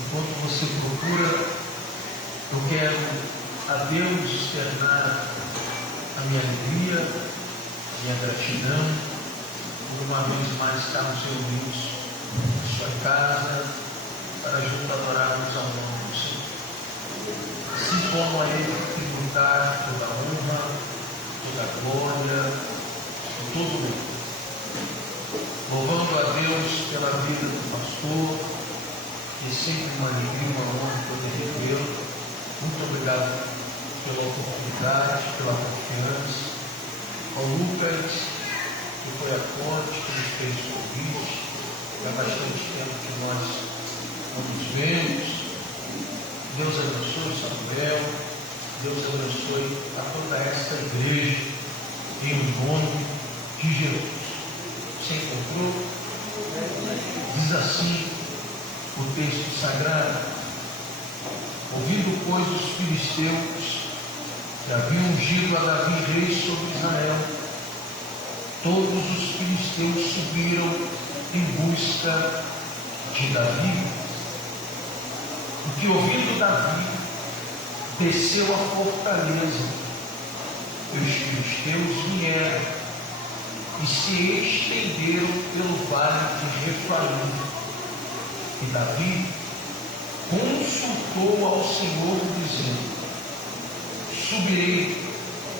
enquanto você procura, eu quero a Deus externar a minha alegria, minha gratidão, por uma vez mais estarmos reunidos em sua casa, para juntos adorarmos ao nome do Senhor. Assim como a Ele tributar toda a honra, toda a glória, todo o mundo. Louvando a Deus pela vida do pastor, que é sempre uma alegria, uma honra poder revê-lo. Muito obrigado pela oportunidade, pela confiança. Ao Lucas, que foi a ponte, que nos fez o convite. Há bastante tempo que nós não nos vemos. Deus abençoe Samuel. Deus abençoe a toda esta igreja, em nome de Jesus. Você encontrou? Diz assim o texto sagrado: ouvindo, pois, os filisteus que haviam ungido a Davi rei sobre Israel, todos os filisteus subiram em busca de Davi. E que, ouvindo Davi, desceu a fortaleza, e os filisteus vieram e se estenderam pelo vale de Refaim. E Davi consultou ao Senhor, dizendo: subirei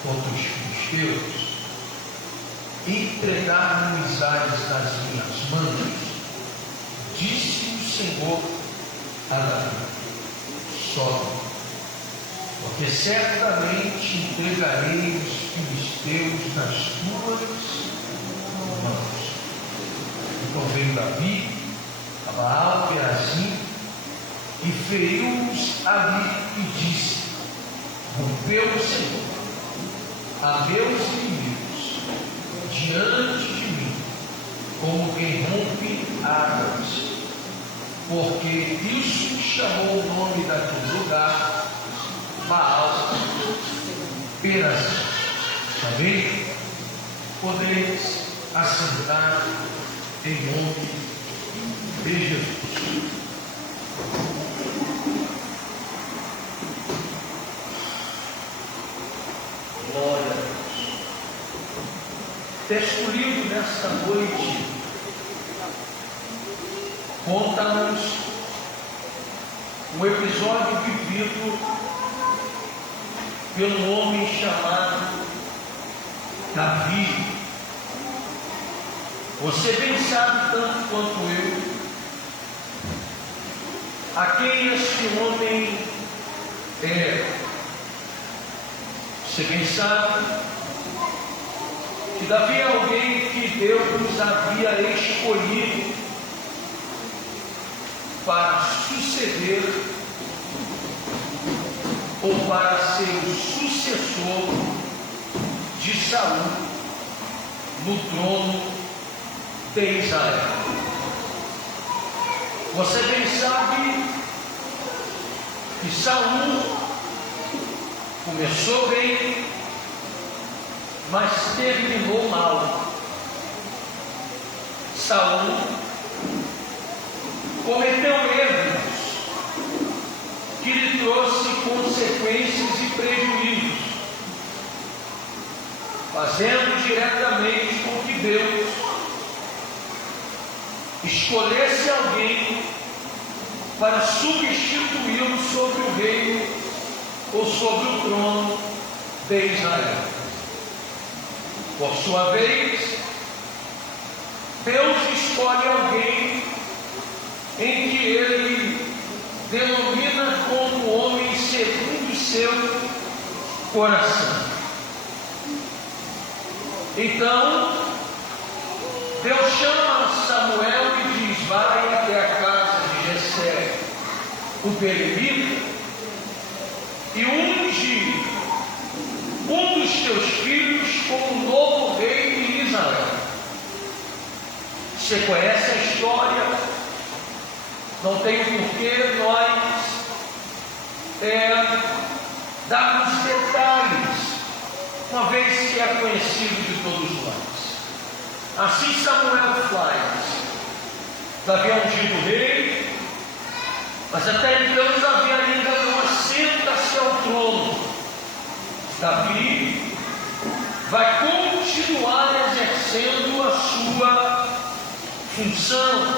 contra os filisteus, entregar-me-os nas minhas mãos. Disse o Senhor a Davi: sobe, porque certamente entregarei os filisteus nas tuas mãos. Então veio Davi a Baal-Perazim e feriu-os ali e disse: rompeu o Senhor a meus inimigos diante de mim, como quem rompe águas, porque isso chamou o nome daquele lugar Baal-Perazim. Amém? Podeis assentar em nome de Jesus. Glória a Deus. Texto lido nesta noite conta-nos um episódio vivido pelo homem chamado Davi. Você bem sabe, tanto quanto eu, a quem este homem é. Você bem sabe que Davi é alguém que Deus havia escolhido para suceder ou para ser o sucessor de Saul no trono de Israel. Você bem sabe que Saul começou bem, mas terminou mal. Saul cometeu erros que lhe trouxe consequências e prejuízos, fazendo diretamente com que Deus escolhesse alguém para substituí-lo sobre o reino ou sobre o trono de Israel. Por sua vez, Deus escolhe alguém em que Ele denomina como homem segundo o seu coração. Então, Deus chama Samuel e diz: vai até a casa de Jessé, o belemita, e unge um dos teus filhos como novo rei de Israel. Você conhece a história, não tem porquê nós darmos detalhes, uma vez que é conhecido de todos nós. Assim Samuel faz. Davi é ungido rei, Mas até então Davi ainda não assenta-se ao trono. Davi vai continuar exercendo a sua função,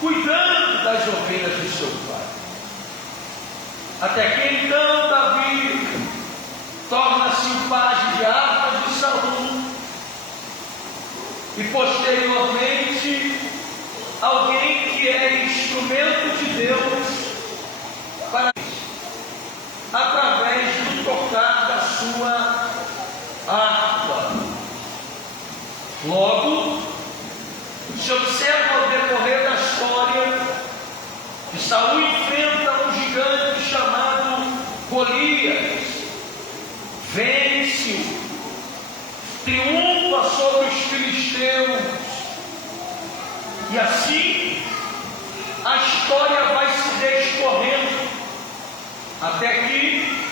cuidando das ovelhas do seu pai. Até que então Davi torna-se o pajem de armas de Saul e posteriormente alguém que é instrumento de Deus para através do tocar da sua harpa. Logo, se observa ao decorrer da história que Saul enfrenta um gigante chamado Golias, vence-o, triunfa sobre os filisteus, e assim a história vai se descorrendo até que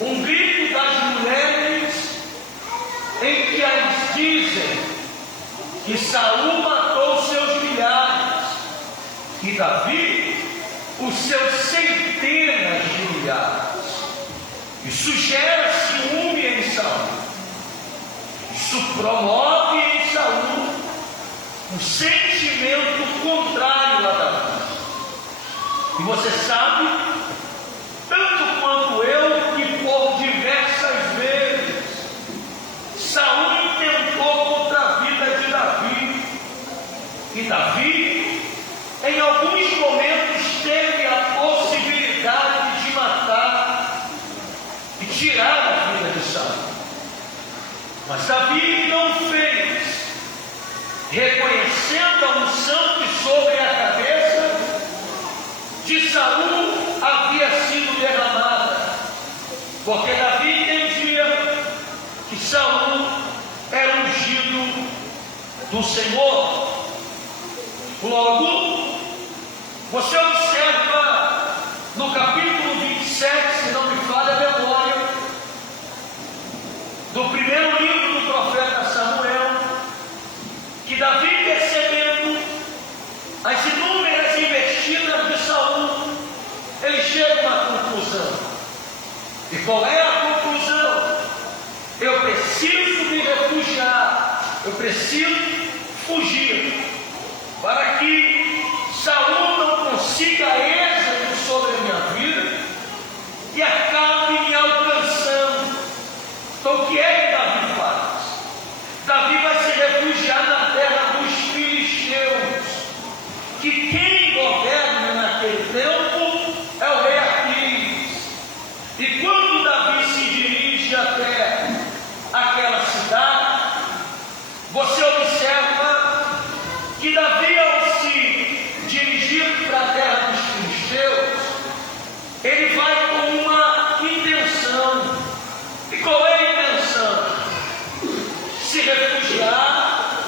um grito das mulheres em que elas dizem que Saul matou seus milhares e Davi os seus centenas de milhares. Isso gera ciúme em Saul. Isso promove em Saul um sentimento contrário a Davi. E você sabe, tanto quanto eu, que por diversas vezes Saul intentou contra a vida de Davi, e Davi, em alguns momentos, teve a possibilidade de matar e tirar a vida de Saul. Mas Davi não fez, reconhecendo a unção que sobre a cabeça de Saul havia sido derramada, porque Davi entendia que Saul era ungido do Senhor. Logo, você observa no capítulo 27, se não me falha a memória, do primeiro livro do profeta Samuel, que Davi, percebendo as inúmeras investidas de Saul, ele chega a uma conclusão. E qual é a conclusão? Eu preciso me refugiar, eu preciso fugir, para que Saul não consiga êxito sobre a minha vida e acabe me alcançando. Então o que é que Davi faz? Davi vai se refugiar na terra dos filisteus, que quem governa naquele tempo é o rei Aquiles. E quando Davi se dirige até aquela cidade, você observa que Davi, ao se dirigir para a terra dos filisteus, ele vai com uma intenção. E qual é a intenção? Se refugiar,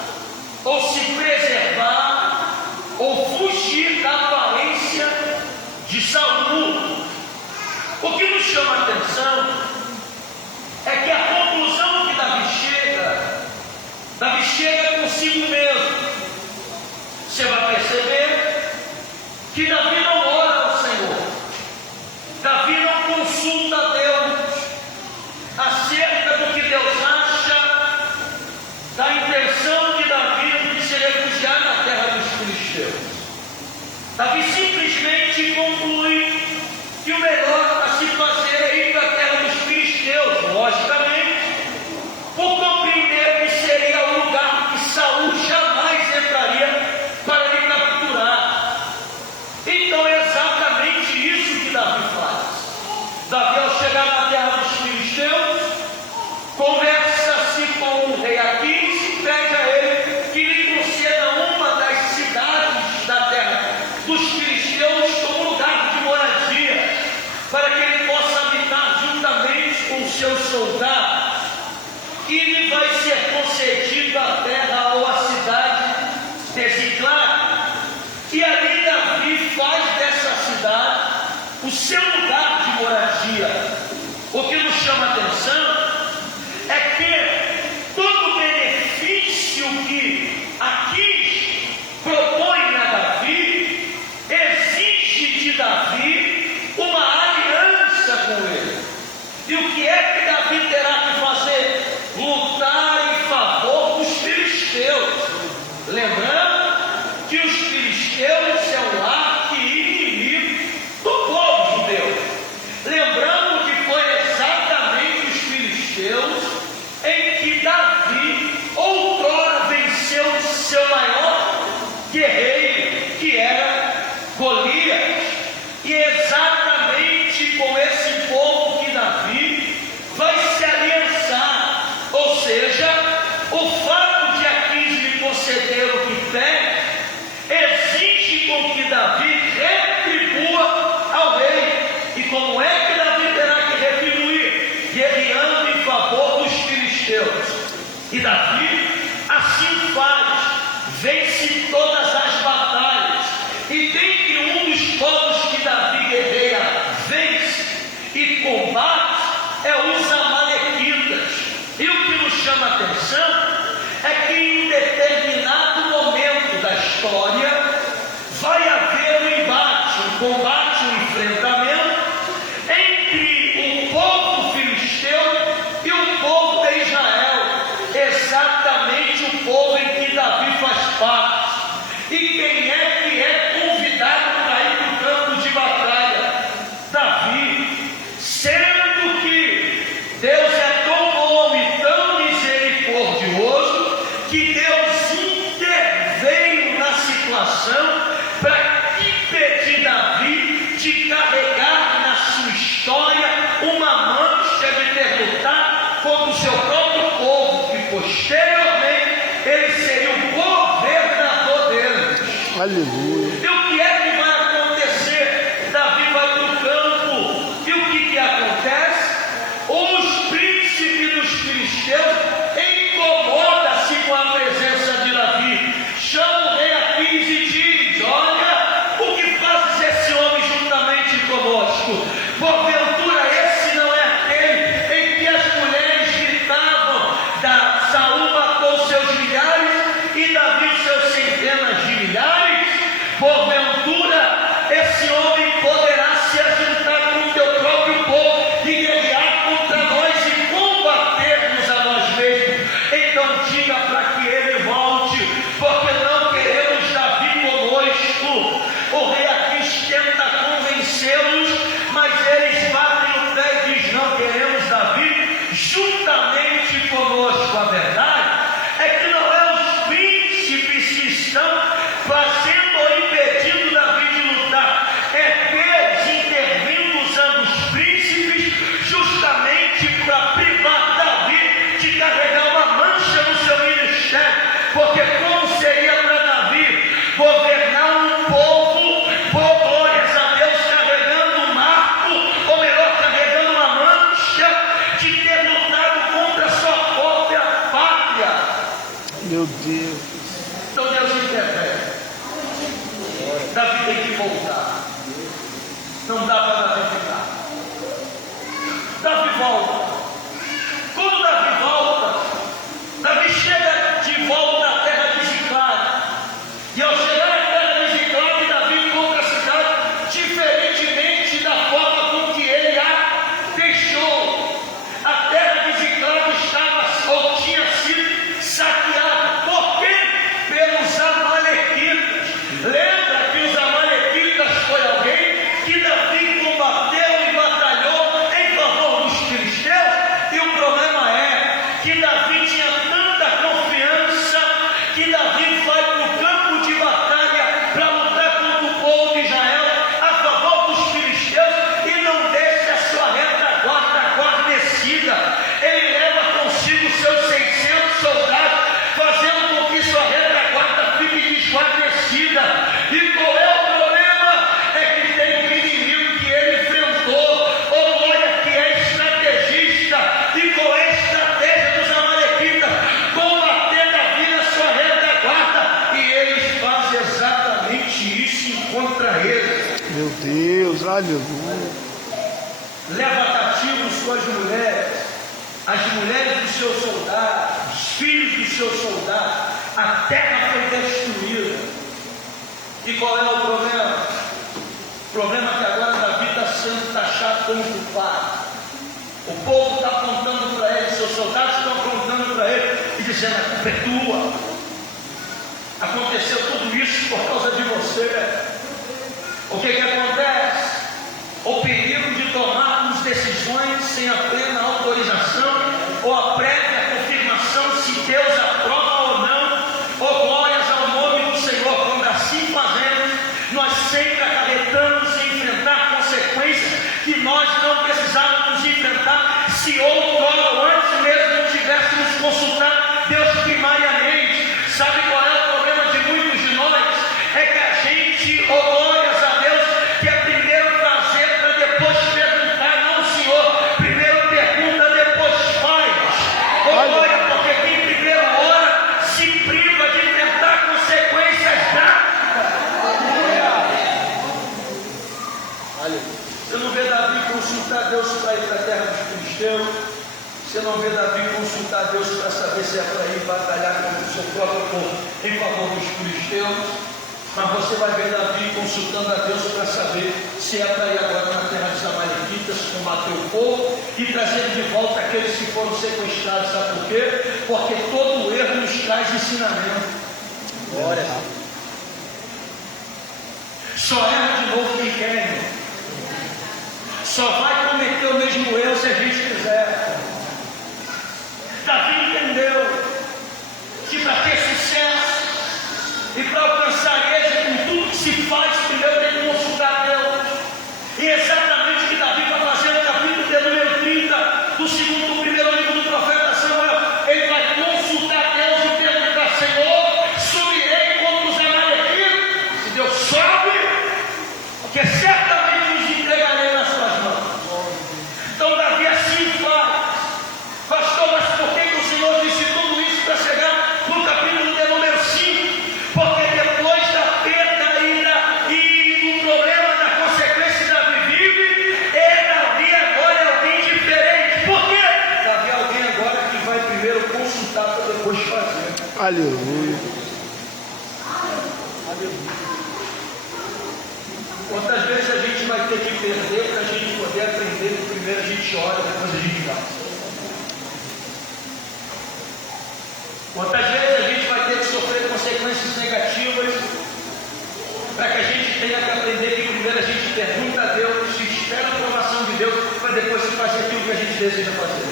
ou se preservar, ou fugir da aparência de Saul. O que nos chama a atenção é que a conclusão que Davi chega consigo mesmo. Você vai perceber que Davi não ora ao Senhor, Davi não consulta a Deus acerca do que Deus acha da intenção de Davi de se refugiar na terra dos filisteus. Davi simplesmente conclui que o melhor a se fazer é ir para a terra dos filisteus, logicamente, por compreender que seria o lugar que Saul jamais entraria para lhe capturar. Então é exatamente isso que Davi faz. Davi, ao chegar na terra dos filisteus, conversa-se com o rei Aquiles e pede a ele que lhe conceda uma das cidades da terra dos filisteus como lugar de moradia, para que ele possa habitar juntamente com seus soldados. E lhe vai ser concedida a terra ou a cidade de Ziclag. E ali Davi faz dessa cidade o seu lugar de moradia. O que nos chama a atenção é que todo benefício que Aquiles propõe a Davi exige juntamente conosco. A verdade é que não é os príncipes que estão fazendo ou impedindo Davi de lutar, é Deus intervindo usando os príncipes justamente para privar Davi de carregar uma mancha no seu ministério. Porque como seria para Davi governar um povo, por glórias a Deus, carregando um marco, ou melhor, carregando uma mancha de ter lutado contra a sua própria pátria? Meu Deus. Então Deus intervém. Davi tem que voltar. Não dá para Davi ficar. Davi volta. Quando Davi volta, Davi chega de volta à terra de Ziclag. E ao chegar à terra de Ziclag, Davi encontra a cidade diferentemente da forma com que ele a deixou. A terra de Ziclag estava ou tinha sido saqueada. Por quê? Pelos amalequitas. Lembra que os amalequitas foi alguém que Davi combateu e batalhou em favor dos filisteus? E o problema é que Davi tinha tanta confiança que Davi vai para o campo de batalha para lutar contra o povo de Israel a favor dos filisteus e não deixa a sua retaguarda guarnecida. Ele leva consigo seus 600 soldados, fazendo com que sua retaguarda fique desguarnecida. E qual é o problema? É que tem um inimigo que ele enfrentou, ou glória, que é estrategista. E qual é a estratégia dos amalequitas? Combater Davi na sua retaguarda. E eles fazem exatamente isso contra ele. Meu Deus, aleluia. Leva cativos suas mulheres, as mulheres dos seus soldados, os filhos dos seus soldados. A terra foi destruída. E qual é o problema? O problema é que agora Davi está sendo taxado como culpado. O povo está apontando para ele, seus soldados estão apontando para ele e dizendo: a culpa é tua. Aconteceu tudo isso por causa de você. O que acontece? O perigo de tomarmos decisões sem a plena autorização ou a prévia confirmação se Deus aprova ou não, ou glórias ao nome do Senhor. Quando assim fazemos, nós sempre acarretamos em enfrentar consequências que nós não precisávamos enfrentar se outrora ou antes mesmo tivéssemos consultado Deus primariamente. Sabe qual é o problema de muitos de nós? É que a gente, glórias a Deus, quer primeiro fazer para depois perguntar. Não, Senhor, primeiro pergunta, depois faz. Glória, porque quem primeiro ora se priva de enfrentar consequências drásticas. Você não vê Davi consultar Deus para ir para a terra dos filisteus. Você não vê Davi consultar Deus para saber se é para ir batalhar contra o seu próprio povo em favor dos filisteus. Mas você vai ver Davi consultando a Deus para saber se é para ir agora na terra dos amalequitas, combater o povo e trazer de volta aqueles que foram sequestrados. Sabe por quê? Porque todo erro nos traz ensinamento. Glória. Só erra de novo quem quer, irmão. Só vai cometer o mesmo erro se a gente quiser. Davi entendeu que para ter sucesso e para alcançar êxito em tudo que se faz, primeiro tem que consultar Deus. E exatamente o que Davi está fazendo no capítulo de número 30 do primeiro livro do profeta Samuel. Ele vai consultar Deus e perguntar: Senhor, subirei contra os amalequitas? Se Deus sobe, porque certamente os entregarei nas suas mãos. Então Davi assim faz. Pastor, mas por que o Senhor disse tudo isso para chegar no capítulo de número 5? Porque depois da perda e do problema, da consequência que Davi vive, Davi agora é alguém diferente. Por quê? Davi é alguém agora que vai primeiro consultar para depois fazer. Aleluia. Quantas vezes a gente vai ter que perder para a gente poder aprender que primeiro a gente ora, depois a gente faz? Quantas vezes a gente vai ter que sofrer consequências negativas para que a gente tenha que aprender que primeiro a gente pergunta a Deus, se espera a aprovação de Deus, para depois se fazer aquilo que a gente deseja fazer.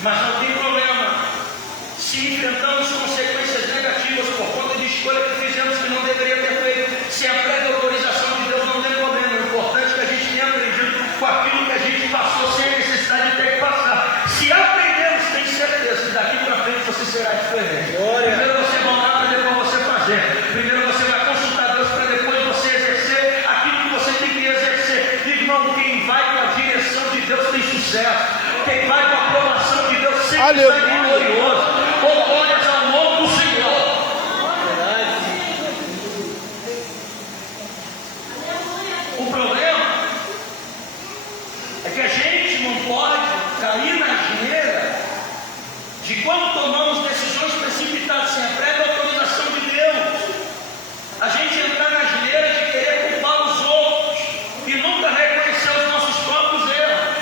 Mas não tem problema se enfrentamos consequências negativas por conta de escolha que fizemos que não deveria ter feito. Se a prévia autorização de Deus, não tem problema. O importante é que a gente tenha aprendido com aquilo que a gente passou sem a necessidade de ter que passar. Se aprendemos, tem certeza que daqui para frente você será diferente. Primeiro você mandar para depois você fazer. Primeiro você vai consultar Deus para depois você exercer aquilo que você tem que exercer. Irmão, quem vai com a direção de Deus tem sucesso. Quem vai com a aprovação de Deus sempre sai glorioso. Glórias ao nome do Senhor. O problema é que a gente não pode cair na asneira de quando tomamos decisões precipitadas sem a prévia autorização de Deus, a gente entrar na asneira de querer culpar os outros e nunca reconhecer os nossos próprios erros,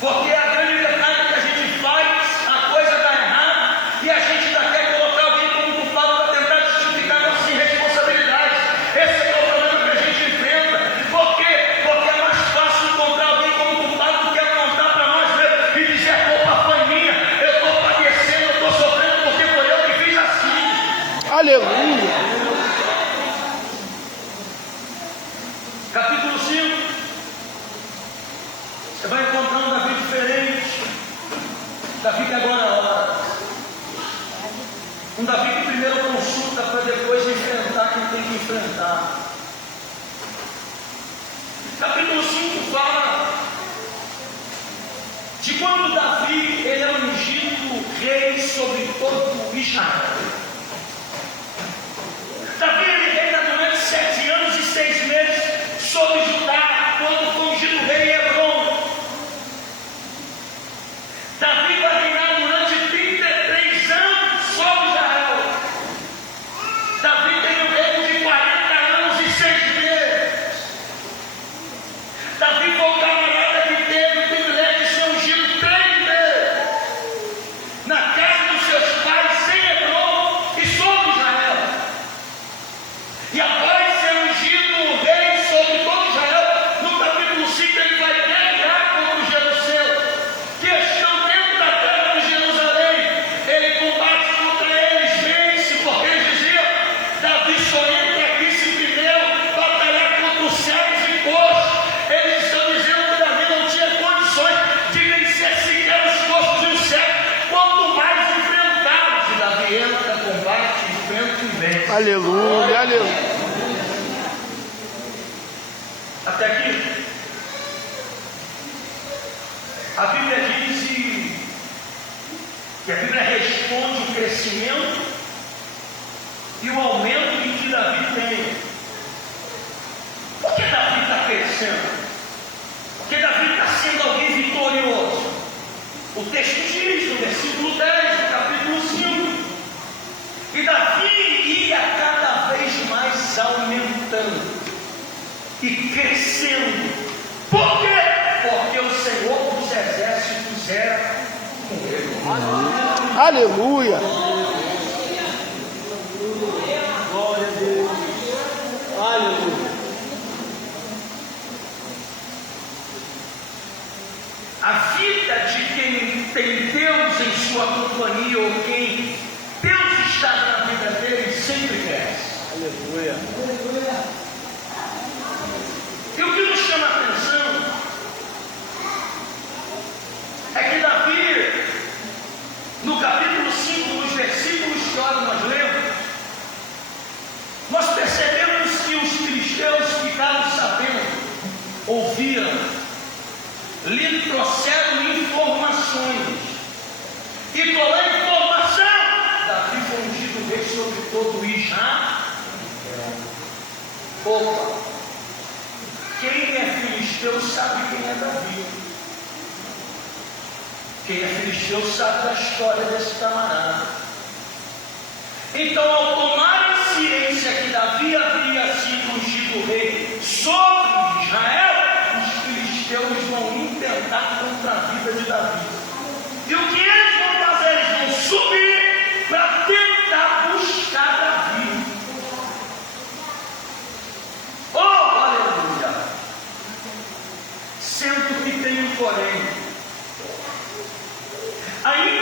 porque a grande verdade é que a gente faz, a coisa dá errado e a gente ainda quer colocar alguém como culpado para tentar justificar nossas irresponsabilidades. Esse é o problema que a gente enfrenta. Por quê? Porque é mais fácil encontrar alguém como culpado do que apontar para nós mesmos e dizer: a culpa foi minha, eu estou padecendo, eu estou sofrendo porque foi eu que fiz assim. Aleluia. Capítulo 5, você vai encontrar um Davi diferente. Davi que agora ora. Um Davi que primeiro consulta para depois enfrentar quem tem que enfrentar. Capítulo 5 fala de quando Davi ele é ungido rei sobre todo Israel. Davi ele reina durante 7 anos e 6 meses sobre Judá, quando foi ungido rei em Hebron. Davi vai reinar durante 33 anos sobre Israel. Davi tem um reino de 40 anos e 6 meses. Davi foi o camarada que teve o privilégio de ser ungido 3 vezes na casa dos seus pais em Hebron e sobre Israel. E após ser ungido rei sobre todo Israel, no capítulo 5 ele vai guerrear contra os jebuseus, que estão dentro da terra de Jerusalém. Ele combate contra eles, vence, porque eles diziam: Davi só entra aqui se primeiro batalhar contra os cegos e coxos. Eles estão dizendo que Davi não tinha condições de vencer sequer os coxos e os cegos, quanto mais enfrentados. E Davi entra, combate, enfrenta e vence. Aleluia, aleluia. Até aqui, a Bíblia diz que a Bíblia responde o crescimento e o aumento em que Davi tem. Por que Davi está crescendo? Porque Davi está sendo alguém vitorioso. O texto diz, no versículo 10, do capítulo 5, e Davi ia cada vez mais aumentando e crescendo. Por quê? Porque o Senhor dos exércitos era com ele. Aleluia. Glória a Deus. Aleluia. A vida de quem tem Deus em sua companhia, ou quem Deus está na vida dele, sempre cresce. Aleluia. E o que nos chama a atenção é que Davi, no capítulo 5, nos versículos que agora nós lemos, nós percebemos que os filisteus ficaram sabendo, ouviram, lhe trouxeram informações. E qual é a informação? Davi foi ungido rei sobre todo Israel. Opa! Quem é filisteu sabe quem é Davi. Quem é filisteu sabe da história desse camarada. Então, ao tomar ciência que Davi havia sido ungido rei sobre Israel, os filisteus vão intentar contra a vida de Davi. E o que eles vão fazer? Eles vão subir para tentar buscar Davi. Oh, aleluia! Sendo que tem um porém. Ainda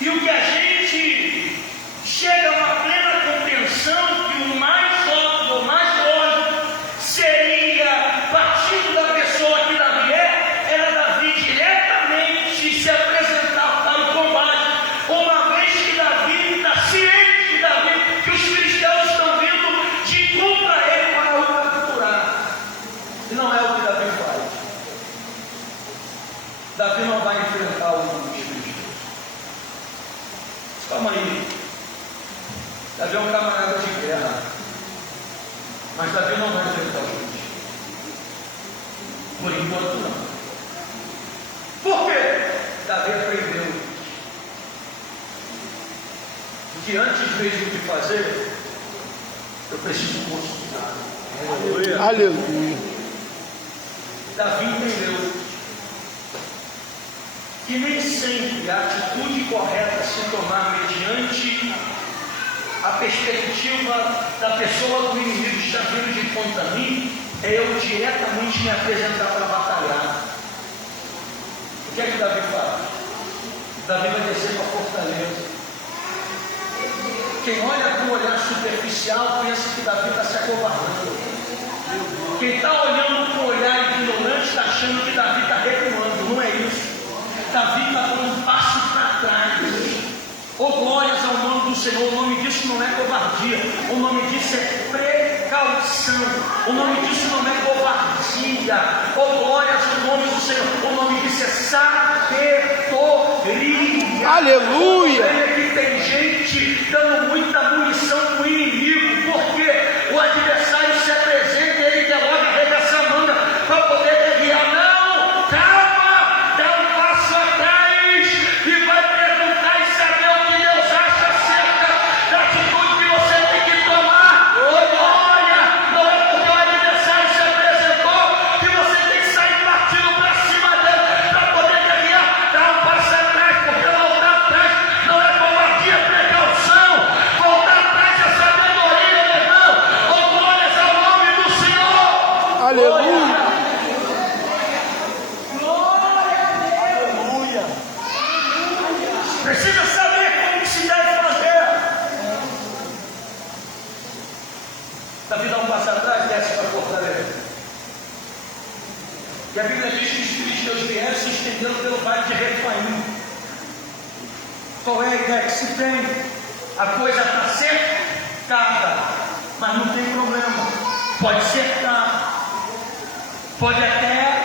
E o que a gente chega a uma plena compreensão que o mais óbvio, o mais lógico, seria, partindo da pessoa que Davi era Davi diretamente se apresentar para o combate, uma vez que Davi está ciente de Davi, que os filisteus estão vindo de contra ele para o capturar. E não é o que Davi faz. Davi não vai enfrentar os filisteus. Calma aí. Davi é um camarada de guerra. Mas Davi não vai enfrentar os filisteus. Por enquanto não. Por quê? Davi aprendeu que antes mesmo de fazer, eu preciso consultar. Aleluia. Aleluia. Davi entendeu que nem sempre a atitude correta a se tomar mediante a perspectiva da pessoa do inimigo está vindo de contra mim, é eu diretamente me apresentar para batalhar. O que é que Davi faz? Davi vai descer para a fortaleza. Quem olha com um olhar superficial pensa que Davi está se acovardando. Quem está olhando com um olhar ignorante está achando que Davi está recuando. Não é isso. Davi está dando um passo para trás. Oh, glórias ao nome do Senhor. O nome disso não é covardia. O nome disso é precaução. O nome disso não é covardia. Oh, glórias ao nome do Senhor. O nome disso é sabedoria. Aleluia. É que tem gente dando muita munição para o inimigo, porque o adversário se apresenta e ele quer logo arregaçar a manga para poder guerrear. Não, calma, dá um passo atrás e vai perguntar e saber o que Deus acha acerca da atitude que você tem que tomar. Olha, não é porque o adversário se apresentou que você tem que sair partindo para cima dele para poder guerrear. Dá um passo atrás, porque voltar atrás não é covardia, é precaução. Voltar atrás é sabedoria, meu irmão. Oh, glórias ao nome do Senhor. Aleluia. Aleluia. Precisa saber como que se deve fazer. Davi dá um passo atrás, desce para a fortaleza. E a Bíblia diz que os filisteus vieram se estendendo pelo vale de Refaim. Qual é a ideia que se tem? A coisa está cercada, mas não tem problema. Pode cercar, pode até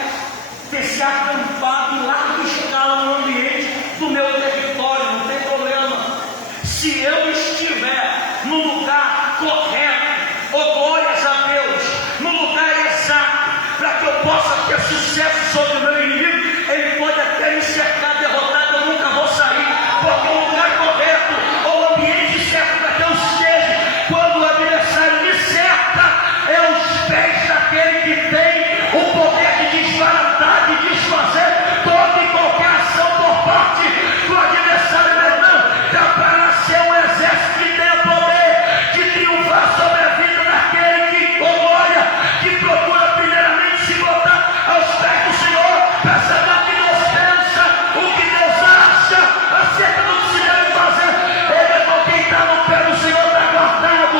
ter se acampado em larga escala no ambiente do meu território, não tem problema. Se eu estiver no lugar correto, oh glórias a Deus, no lugar exato, para que eu possa ter sucesso sobre o meu inimigo, ele pode até me cercar, derrotado, eu nunca vou sair, porque o lugar correto, ou o ambiente certo para que eu esteja, quando o adversário me cerca, é os pés daquele que tem o poder de desbaratar, de desfazer toda e qualquer ação por parte do adversário, meu irmão. Dá para nascer um exército que tenha poder de triunfar sobre a vida daquele que, com glória, que procura primeiramente se botar aos pés do Senhor, para saber o que Deus pensa, o que Deus acha acerca do que se deve fazer. Ele, irmão, quem está no pé do Senhor está guardado,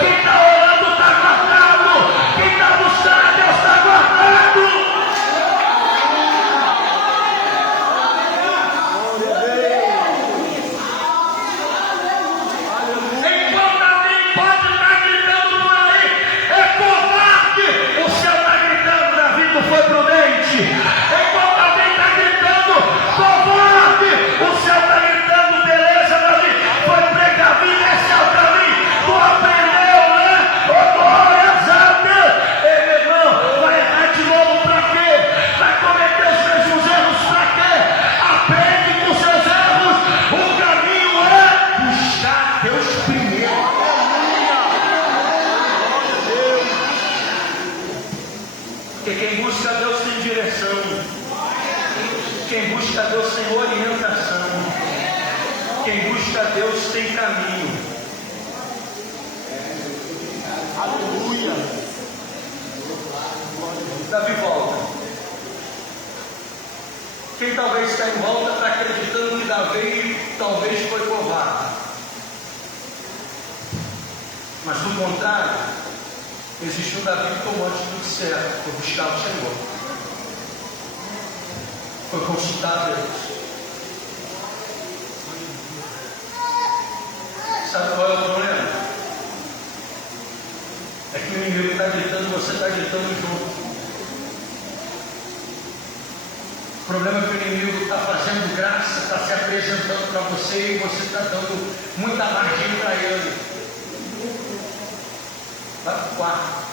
quem está orando está guardado, quem está buscando a Deus está guardado. Enquanto alguém pode estar gritando por aí, é covarde, o céu está gritando, Davi não foi prudente. Enquanto alguém está gritando, covarde, o céu está gritando, beleza, Davi, foi precavido, esse é o caminho, tu aprendeu, né? Oh, glórias a Deus. Ei, meu irmão, vai errar de novo para quê? Vai cometer os mesmos erros para quê? Aprende com seus erros, o caminho é buscar Deus primeiro. Porque quem busca Deus tem direção. Quem busca Deus tem orientação. Quem busca Deus tem caminho. Aleluia. Davi volta. Quem talvez está em volta está acreditando que Davi talvez Mas do contrário, existe um Davi que tomou a atitude certa, foi buscar o Senhor, foi consultar Deus. Sabe qual é o problema? É que o inimigo está gritando, você está gritando junto. O problema é que o inimigo está fazendo graça, está se apresentando para você e você está dando muita margem para ele. Vai para o quarto.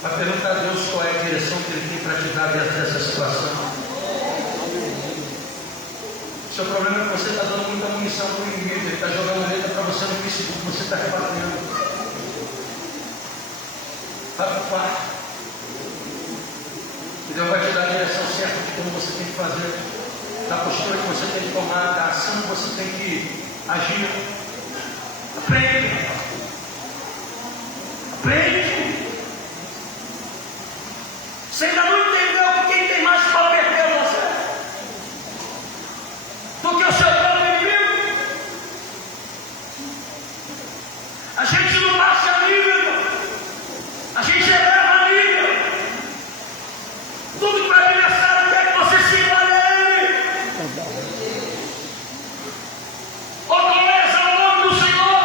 Vai perguntar a Deus qual é a direção que Ele tem para te dar dentro dessa situação. O seu problema é que você está dando muita munição para o inimigo. Ele está jogando letra para você no Facebook, você está rebatendo. Vai para o quarto. E Deus vai te dar a direção certa de como você tem que fazer, da postura que você tem que tomar, da ação que você tem que agir. Aprende. Aprende. Você ainda não entendeu que quem tem mais para perder é você do que o seu próprio inimigo. A gente não baixa nível, a gente eleva nível. Tudo que o adversário quer que você se iguale a ele. Obedeça ao nome do Senhor.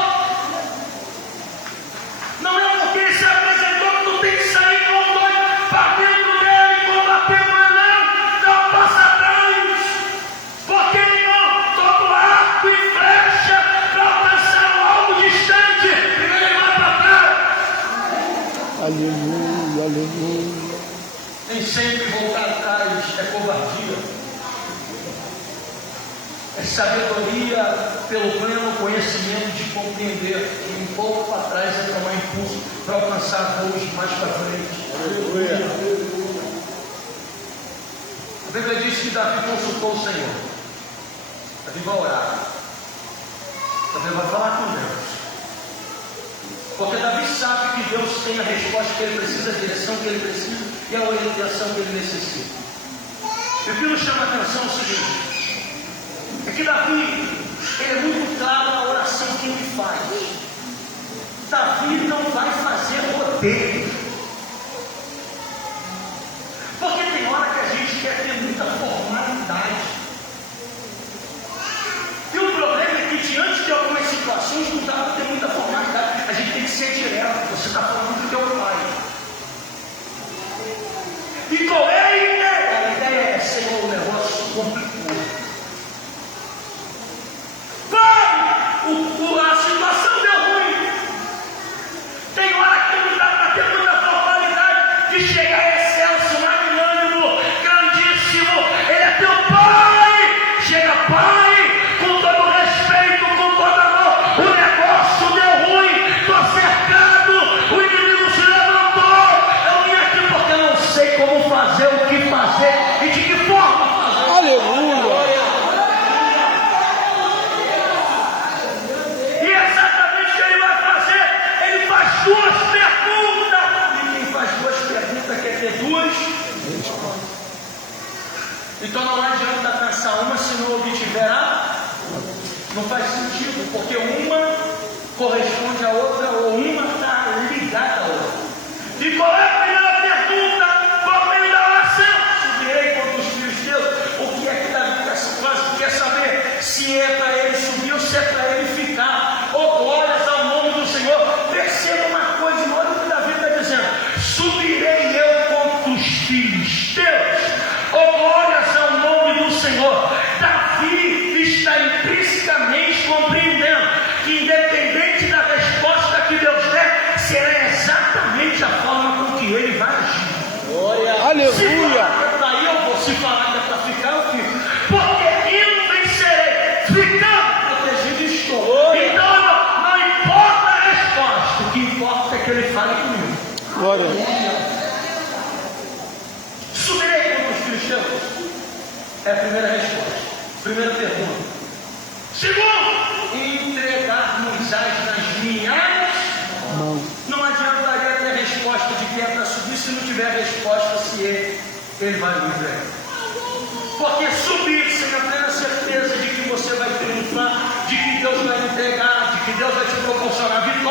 Não é porque ele se apresentou que tu tem que sair com o doido para dentro dele, combatendo ele, não passa atrás. Porque ele não toma o arco e flecha para alcançar um algo distante e ele vai para trás. Aleluia, aleluia. Nem sempre voltar atrás é covardia. É sabedoria pelo pleno conhecimento de compreender que um pouco para trás é tomar impulso para alcançar voos mais para frente. Aleluia. A Bíblia diz que Davi consultou o Senhor. Davi vai orar. Davi vai falar com Deus. Porque Davi sabe que Deus tem a resposta que ele precisa, a direção que ele precisa e a orientação que ele necessita. E o que nos chama a atenção é o seguinte: é que Davi, ele é muito claro na oração que ele faz. Davi não vai fazer rodeio. Porque tem hora que a gente quer ter muita formalidade. E o problema é que diante de algumas situações não dá para ter muita formalidade. A gente tem que ser direto. Você está falando do teu pai. E qual é a ideia? A ideia é, Senhor, o negócio complicou. Pai, a situação deu ruim. Tem hora que não dá para ter muita formalidade de chegar excelso, magnânimo, grandíssimo. Ele é teu pai. Chega, pai, com todo respeito, com todo amor. O negócio deu ruim. Estou cercado. O inimigo se levantou. Eu vim aqui porque eu não sei como fazer, o que fazer e de que forma fazer. Aleluia. Duas perguntas. E quem faz duas perguntas quer ter duas. Então não adianta pensar uma se não obtiverá. Não faz sentido, porque uma corresponde à outra, ou uma está ligada à outra. E qual é a primeira pergunta? Por meio da oração. Subirei contra os filisteus. O que é que Davi quer saber? Se é para ele subir ou se é para ele ficar. Ou glórias ao nome do Senhor. Perceba uma coisa, olha o que Davi está dizendo: subirei eu contra os filisteus, ou glórias ao nome do Senhor. Davi está intrinsecamente compreendendo que, independente da resposta que Deus der, será exatamente a forma com que ele vai agir. Aleluia. Se falar que é para ir, eu vou. Se falar que é para ficar, eu fico. Porque indo vencerei, ficando protegido estou. Então não importa a resposta, o que importa é que ele fale comigo. Glória. Subirei contra os filisteus. É a primeira resposta. Primeira pergunta. Segundo, entregar-nos nas minhas mãos. Não adiantaria ter a resposta de quem é para subir se não tiver a resposta se ele vai me entregar. Porque subir sem a plena certeza de que você vai triunfar, de que Deus vai entregar, de que Deus vai te proporcionar vitória.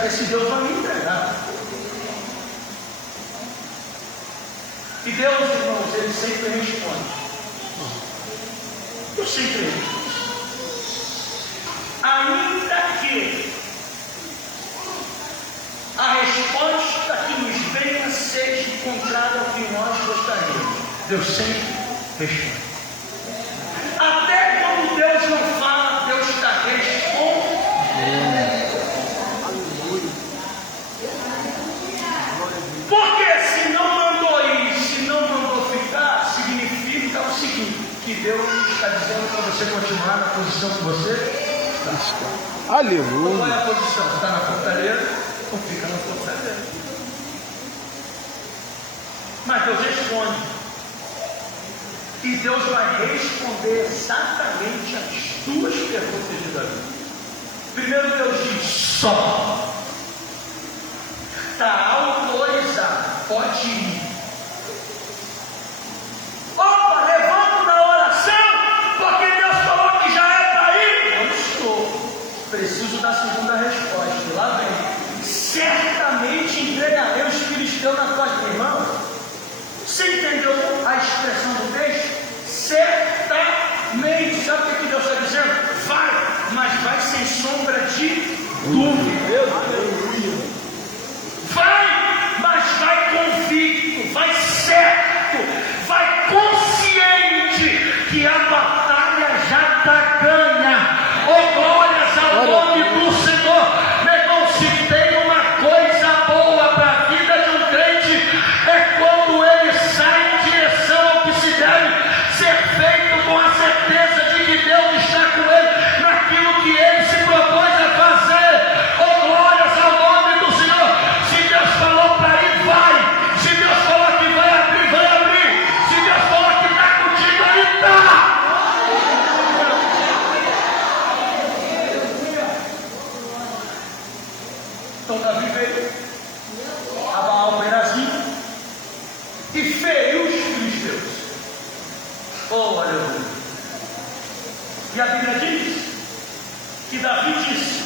saber se Deus vai me entregar. E Deus, irmãos, Ele sempre responde. Eu sempre respondo. Ainda que a resposta que nos venha seja contrária ao que nós gostaríamos, Deus sempre responde. Até quando Deus não fala, Deus está respondendo. Porque se não mandou ir, se não mandou ficar, significa o seguinte, que Deus está dizendo para você continuar na posição que você está. Aleluia. Qual é a posição? Está na fortaleza ou fica na fortaleza? Mas Deus responde. E Deus vai responder exatamente as duas perguntas de Davi. Primeiro Deus diz, só. Está autorizado, pode ir. Opa, levanto na oração, porque Deus falou que já é para ir. Não estou. Preciso da segunda resposta. E lá vem. Certamente entregarei os filisteus na tua mão. Irmão, você entendeu a expressão do texto? Certamente. Sabe o que Deus está dizendo? Vai, mas vai sem sombra de dúvida. Aleluia. Vai, mas vai convicto, vai certo, vai consciente que a batalha já está ganha. Oh, glórias ao nome do Senhor. Meu irmão, se tem uma coisa boa para a vida de um crente, é quando ele sai em direção ao que se deve ser feito, com a certeza de que Deus está com ele naquilo que ele se propôs a fazer. Oh, glórias ao nome do Senhor. Se Deus falou para ir, vai. Se Deus falou que vai abrir, vai abrir. Se Deus falou que está contigo, aí está. Então Davi veio a Baal-Perazim e feriu os filisteus. Oh, aleluia. E a Bíblia diz que Davi disse: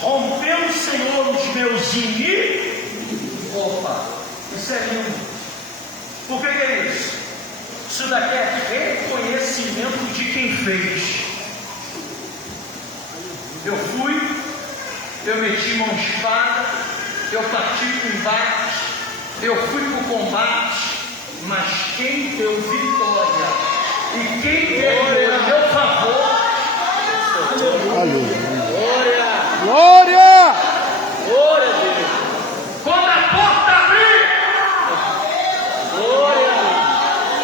rompeu o Senhor os meus inimigos. Opa, isso é lindo. Por que é isso? Isso daqui é reconhecimento de quem fez. Eu fui, eu meti mão de espada, eu parti para o embate, eu fui para o combate, mas quem deu vitória e quem deu o meu favor, Aleluia. Glória. Glória. Glória a Deus. quando a porta abrir, Glória.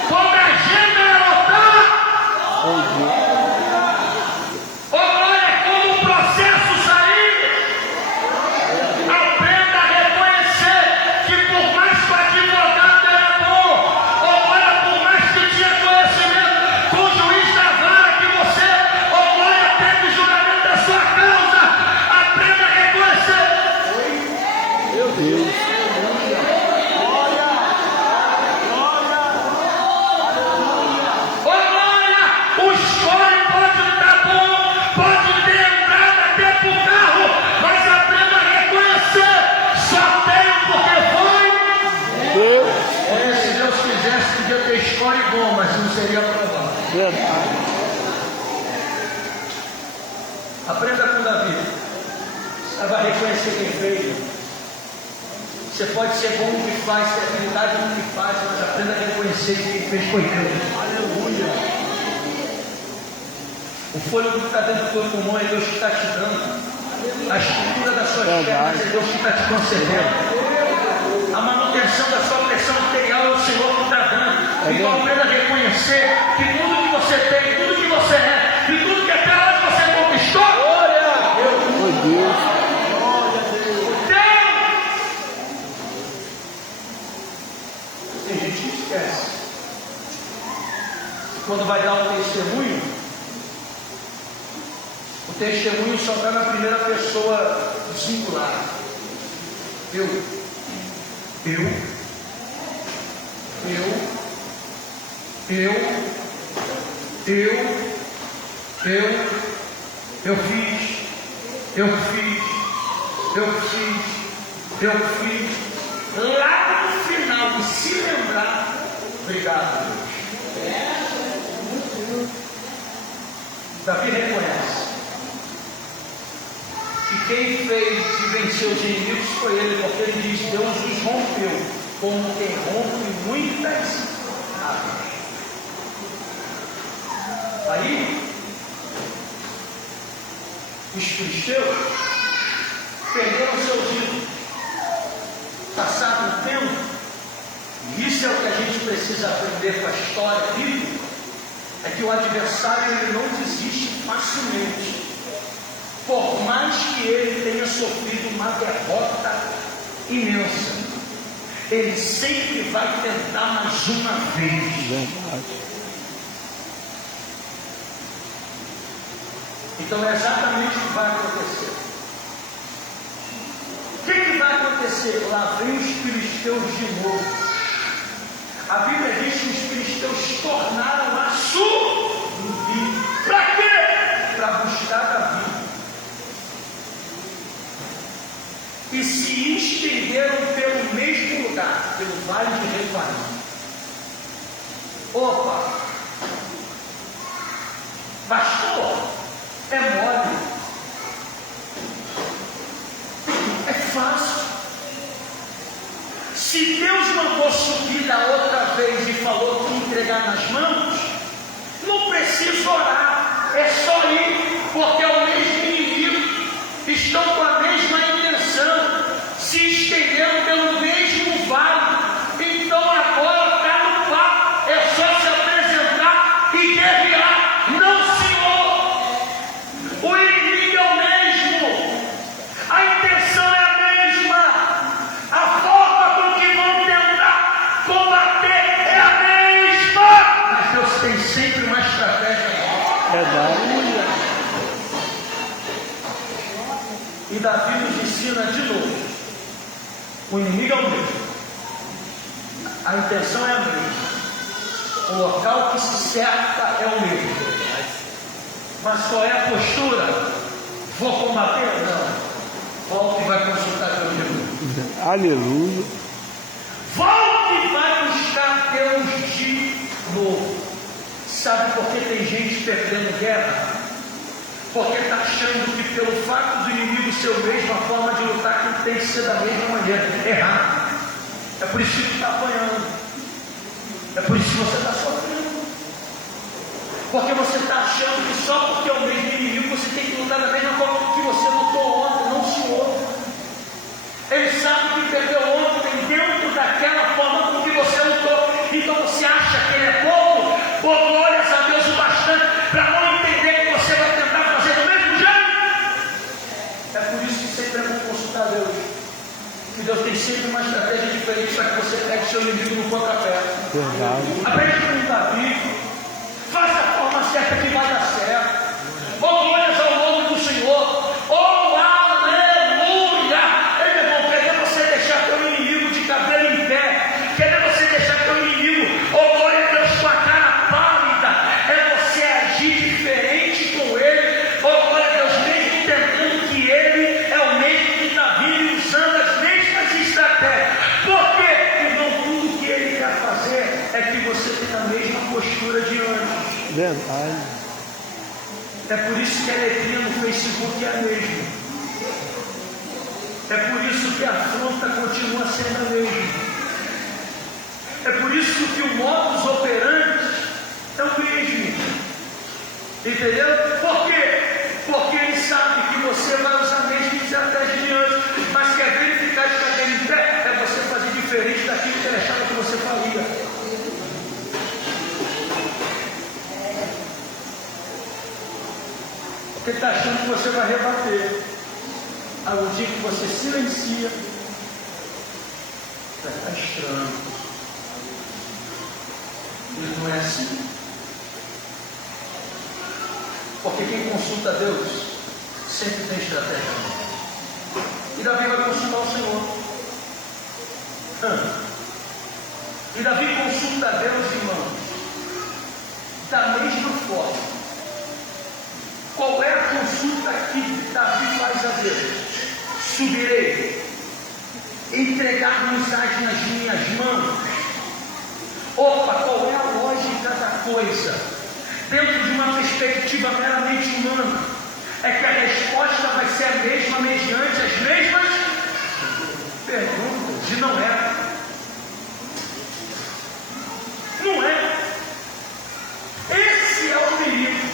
quando a agenda lotar, Oh, Deus. olha, quando o processo sair, aprenda a reconhecer que por mais que o advogado era bom, olha, por mais que tinha conhecimento, com o juiz da vara que você, olha, teve julgamento da sua causa, aprenda a reconhecer. Meu Deus. Olha, o score pode estar bom, pode ter entrado até pro carro, mas aprenda a reconhecer, só tenho porque foi. Deus. Se Deus quisesse, podia ter score bom, mas não seria aprovado. Verdade. Aprenda com Davi. Saiba reconhecer quem fez. Você pode ser bom no que faz, ter habilidade no que faz, mas aprenda a reconhecer que quem fez foi Deus. Aleluia. O fôlego que está dentro do teu pulmão é Deus que está te dando. A estrutura das suas pernas é Deus que está te concedendo. A manutenção da sua pressão arterial é o Senhor que está dando. Então aprenda a reconhecer que tudo que você tem, tudo que você é, e tudo que até hoje você conquistou, Glória. Oh, Deus. tem gente que esquece. Quando vai dar o testemunho só está na primeira pessoa singular. Eu fiz, eu fiz, lá no final de se lembrar, obrigado, Deus. Davi reconhece que quem fez e venceu os inimigos foi ele, porque ele diz: Deus os rompeu, como quem rompe muitas águas. Aí, os filisteus perderam seus ídolos. Passado o tempo, e isso é o que a gente precisa aprender com a história bíblica, é que o adversário ele não desiste facilmente. Por mais que ele tenha sofrido uma derrota imensa, ele sempre vai tentar mais uma vez. Então é exatamente o que vai acontecer. O que vai acontecer? Lá vem os filisteus de novo. A Bíblia diz que os filisteus tornaram a subir. Para quê? Para buscar Davi. E se estenderam pelo mesmo lugar, pelo vale de Refaim. Opa! Pastor, é mole. É fácil. Se Deus mandou subir da outra vez e falou que entregar nas mãos, não precisa orar, é só ir, porque é o mesmo inimigo, estão com a mesma intenção, se estenderam pelo mesmo vale. Então agora está no papo, é só se apresentar e guerrear. Não, Senhor, o inimigo é o mesmo, a intenção é a mesma, a forma com que vão tentar combater é a mesma, mas Deus tem sempre uma estratégia. E Davi nos ensina de novo: o inimigo é o mesmo, a intenção é a mesma, o local que se cerca é o mesmo, mas qual é a postura? Vou combater? Não. Volte e vai consultar Deus de novo. Aleluia. Volte e vai buscar Deus de novo. Sabe por que tem gente perdendo guerra? Porque está achando que pelo fato do inimigo ser o mesmo, a forma de lutar que tem que ser da mesma maneira. Errado. É por isso que está apanhando. É por isso que você está sofrendo. Porque você está achando que só porque é o mesmo inimigo você tem que lutar da mesma forma que você lutou ontem. Não, senhor. Ele sabe que perdeu ontem dentro daquela forma com que você lutou. Então você acha que ele é pouco? Por glórias a Deus o bastante para não entender que você vai tentar fazer do mesmo jeito. É por isso que sempre é bom consultar Deus. Que Deus tem sempre uma estratégia diferente para que você pegue seu inimigo no pontapé. Verdade. Aprende com Davi. Faz a forma certa que vai dar certo. Oh, glórias ao nome do Senhor. Oh, aleluia. Ei, meu irmão, quer você deixar teu inimigo de cabelo em pé? Quer você deixar teu inimigo, oh, glória a Deus, com a cara pálida? É você agir diferente com ele. Oh, glória a Deus, mesmo entendendo que ele é o mesmo que Davi, usando as mesmas estratégias. Por quê? Irmão, tudo que ele quer fazer é que você tenha a mesma postura de antes. Verdade. É por isso que a alegria no Facebook é a mesma. É por isso que a afronta continua sendo a mesma. É por isso que o modus operandi é o mesmo. Entendeu? Por quê? Porque ele sabe que você vai usar a mesma estratégia de antes, mas quer verificar de cabelo em pé, é você fazer diferente daquilo que ele achava que você faria. Porque ele está achando que você vai rebater. Ao dia que você silencia, vai ficar estranho. Ele não é assim. Porque quem consulta Deus sempre tem estratégia. E Davi vai consultar o Senhor. E Davi consulta Deus, irmãos, da mesma forma. Qual é a consulta que Davi faz a Deus? subirei, entregar-nos-ás nas minhas mãos. Opa, qual é a lógica da coisa? Dentro de uma perspectiva meramente humana, é que a resposta vai ser a mesma mediante as mesmas perguntas, e não é. Não é. Esse é o perigo.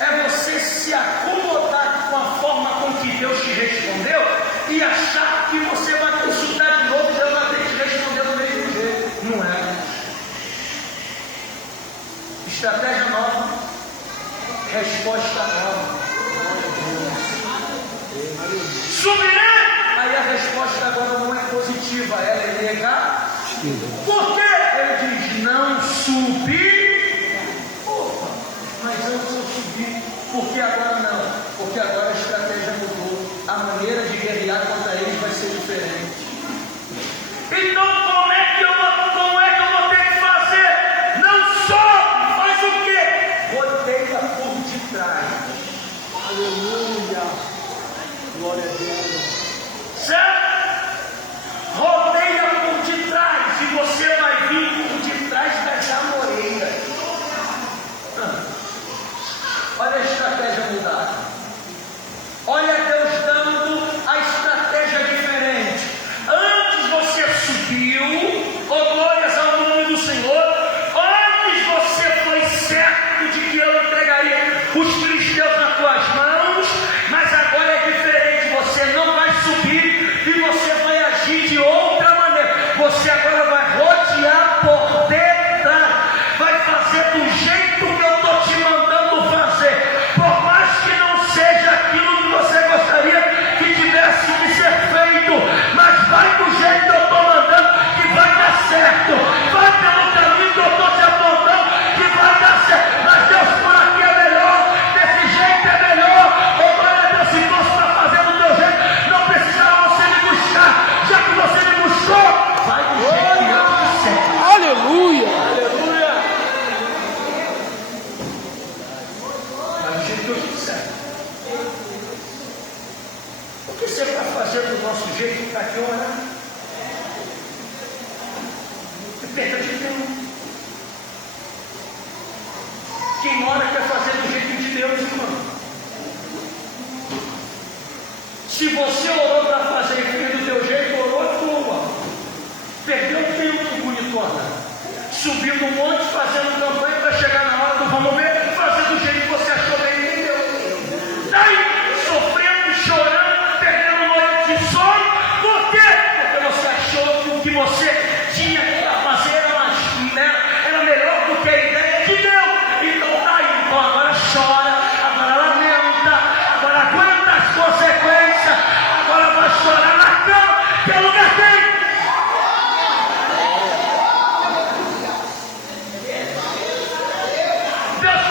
É você se acomodar com a forma com que Deus te respondeu e achar que você vai consultar de novo e Deus vai ter que te responder do mesmo jeito. Não é. Estratégia nova, resposta nova. Subirei! Aí a resposta agora não é positiva, ela é negativa. Por quê? Ele diz, não subi. Opa, mas antes eu subi. Por que agora não? Porque agora a estratégia mudou. A maneira de guerrear contra eles vai ser diferente. Então como é que eu vou ter que fazer? Não sobe, faz o quê? Rodeia por detrás. Aleluia. Glória a Deus. Certo? Rodeia por detrás e você vai vir por detrás das amoreiras. Olha a estratégia mudada. Olha Deus dando a estratégia diferente. Antes você subiu, glórias ao nome do Senhor. Antes você foi certo de que eu entregaria os filisteus nas tuas mãos, mas agora é diferente. Você não vai subir e você vai agir de outra maneira. Você agora vai rodear por detrás, vai fazer do jeito que eu estou te mandando fazer. Por mais que não seja aquilo que você gostaria que tivesse que ser feito, mas vai do jeito que eu estou mandando, que vai dar certo. Vai pelo caminho que eu estou te apontando, que vai dar certo. Mas Deus, por aqui é melhor, desse jeito é melhor. Ou glória a Deus, se fosse para fazer do teu jeito, não precisava você me buscar. Já que você me buscou, vai do jeito que eu disser. Aleluia. Aleluia. Vai do jeito que eu disser. Porque se é para fazer do nosso jeito, está aqui orar. Perca de tempo. Quem ora quer fazer do jeito de Deus, irmão. Se você orou para fazer e fez do teu jeito, orou à toa. Perdeu tempo, bonitona. Subiu no monte, fazendo campanha para chegar na hora do vamos ver, fazer do jeito que você achou bem, entendeu? Daí, sofrendo, chorando, perdendo noite de sono. Por quê? Porque você achou que o que você tinha que fazer era melhor do que a ideia de Deus. Então daí, então agora chora, agora lamenta, agora aguenta as consequências, agora vai chorar na cama, que é lugar tem. Deus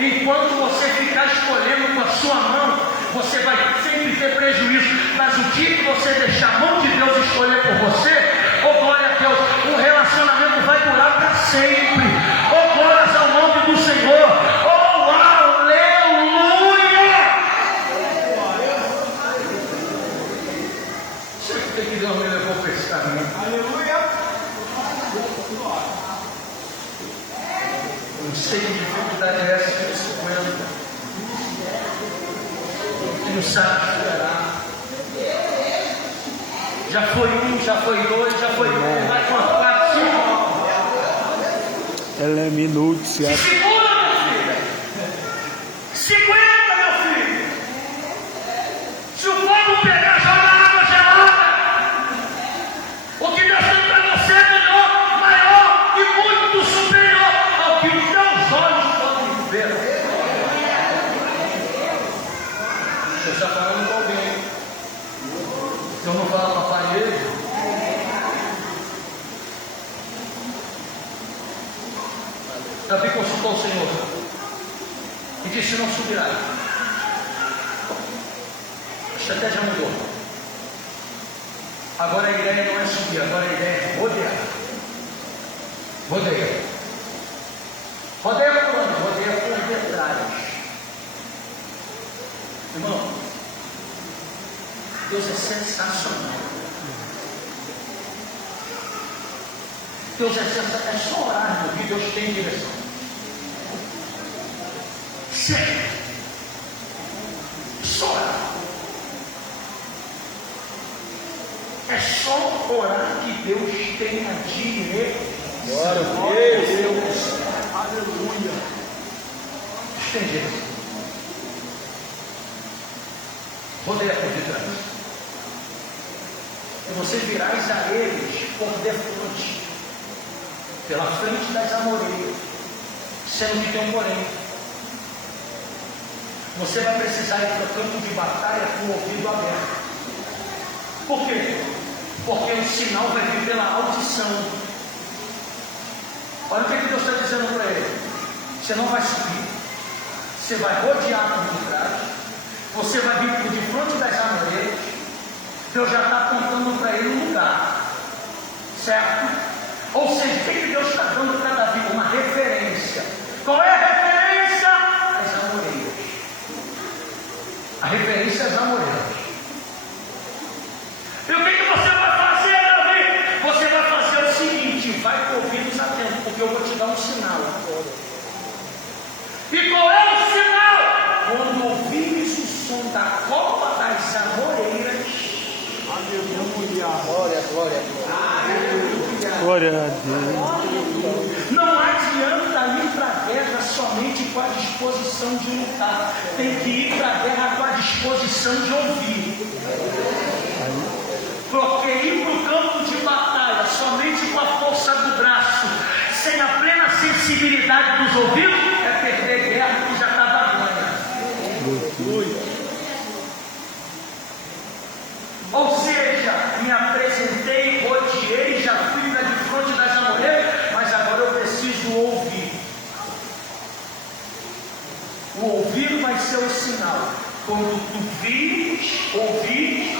Enquanto você ficar escolhendo com a sua mão, você vai sempre ter prejuízo. Mas o dia que você deixar a mão de Deus escolher por você, oh glória a Deus, o relacionamento vai durar para sempre. Oh glórias ao nome do Senhor. Oh aleluia! Sei que Deus me levou para esse caminho. Aleluia. Não sei que dificuldade é essa que você aguenta. Que não sabe esperar. Já foi um, já foi dois, já foi três, vai com 4, 5. Ela é minuto, se Se segura, meu filho. Segura, meu filho. Se o fogo pegar, joga água gelada. O que Deus tem para você é melhor, maior e muito superior ao que os teus olhos podem ver. Você está falando com alguém. Eu não falo com a parede. Davi consultou o Senhor e disse: não subirá. A estratégia mudou. Agora a ideia não é subir, agora a ideia é rodear. Rodeia. Rodeia por onde? Rodeia por detrás. Irmão, Deus é sensacional. Deus é sensacional. É só orar, meu, que Deus tem direção. Sério. Só orar. É só orar que Deus tem a direção. Glória a Deus. Aleluia. Deus tem direção. Rodeia por detrás. E você virás a eles por defronte, pela frente das amoreiras, sendo que tem um porém. Você vai precisar ir para o campo de batalha com o ouvido aberto. Por quê? Porque o sinal vai vir pela audição. Olha o que Deus está dizendo para ele. Você não vai subir, você vai rodear por detrás, você vai vir por de frente das amoreiras. Deus já está apontando para ele um lugar, certo? Ou seja, o que Deus está dando para Davi? Uma referência. Qual é a referência? As amoreiras. A referência às amoreiras. E o que você vai fazer, Davi? Você vai fazer o seguinte: vai com ouvidos atentos, porque eu vou te dar um sinal. E qual é o sinal? Quando ouvires o som da copa das amoreiras. Aleluia. Glória, glória, Aleluia. Glória a Deus. Não adianta ir para a guerra somente com a disposição de lutar. Tem que ir para a guerra com a disposição de ouvir. Porque ir para o campo de batalha somente com a força do braço, sem a plena sensibilidade dos ouvidos, é perder guerra que já estava ganha. Ou seja, me apresentei, rodeei, já fui de frente das amoreiras, mas agora eu preciso ouvir. O ouvir vai ser o sinal. Quando tu vires, ouvir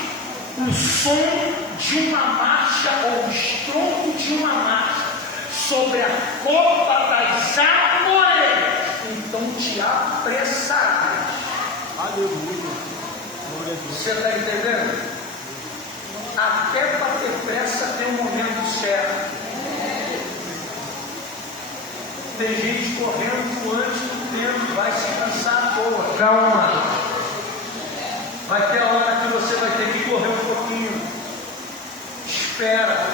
o som de uma marcha ou o estrondo de uma marcha sobre a copa das amoreiras, então te apressarás. Aleluia. Glória a Deus. Você está entendendo? Até para ter pressa tem um momento certo. Tem gente correndo antes do tempo, vai se cansar à toa. Calma. Vai ter a hora que você vai ter que correr um pouquinho. Espera.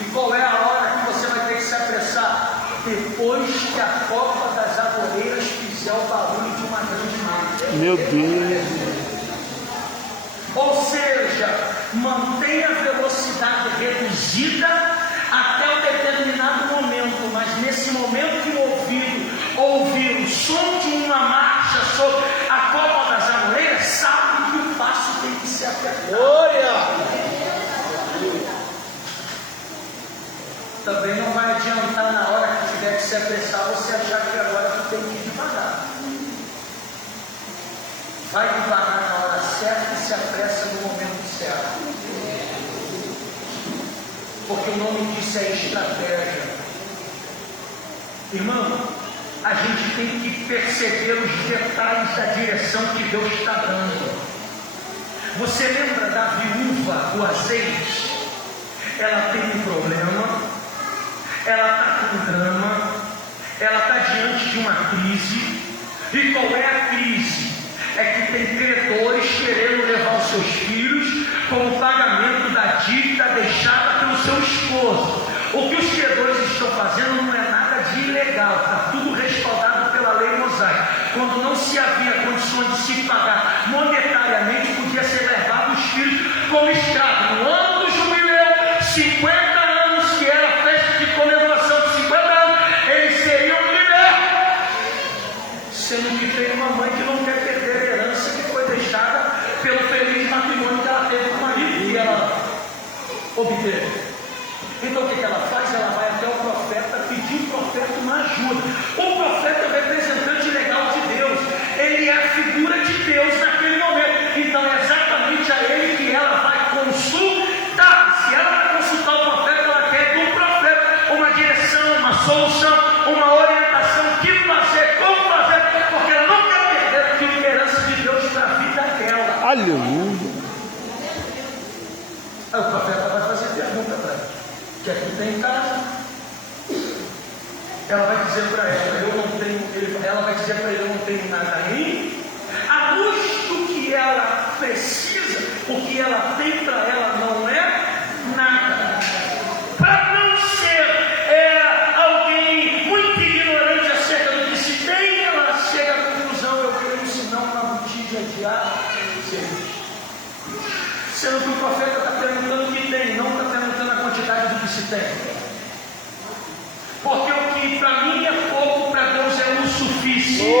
E qual é a hora que você vai ter que se apressar? Depois que a copa das amoreiras fizer o barulho de uma grande marcha. Meu Deus. Ou seja, mantenha a velocidade reduzida até um determinado momento, mas nesse momento que o ouvido ouvir o som de uma marcha sobre a copa das amoreiras, sabe que o passo tem que ser apertado. Glória. Também não vai adiantar na hora que tiver que se apressar você achar que agora tu tem que ir devagar. porque o nome disso é estratégia. Irmão, a gente tem que perceber os detalhes da direção que Deus está dando. Você lembra da viúva do azeite? Ela tem um problema, ela está com drama, ela está diante de uma crise. E qual é a crise? É que tem credores querendo levar os seus filhos como pagamento da dívida deixada pelo seu esposo. O que os credores estão fazendo não é nada de ilegal, está tudo respaldado pela lei mosaica. Quando não se havia condições de se pagar monetariamente, podia ser levado os filhos como escravos. No ano do jubileu, 50 anos, que era a festa de comemoração de 50 anos, eles seriam libertos. Sendo que tem uma mãe que não quer perder a herança que foi deixada pelo feliz matrimônio que ela teve com o marido e ela obteve. Então o que ela faz? Ela vai até o profeta pedir o profeta uma ajuda. O profeta é o representante legal de Deus, ele é a figura de Deus naquele momento. Então é exatamente a ele que ela vai consultar. Se ela vai consultar o profeta, ela quer do profeta uma direção, uma solução, uma orientação, o que fazer, como fazer, porque ela não quer perder aquilo, a herança de Deus para a vida dela. Aleluia. Aí o profeta vai fazer pergunta para ela: o que é que tem em casa? Ela vai dizer para ela: eu não tenho. Ela vai dizer para ele: eu não tenho nada aí. A luz do que ela precisa, o que ela tem para ela não é nada. Para não ser alguém muito ignorante acerca do que se tem, ela chega à conclusão: eu creio senão uma botija de água. Sendo que o profeta está perguntando o que tem, não está perguntando a quantidade do que se tem. Porque o que para mim é pouco, para Deus é o suficiente.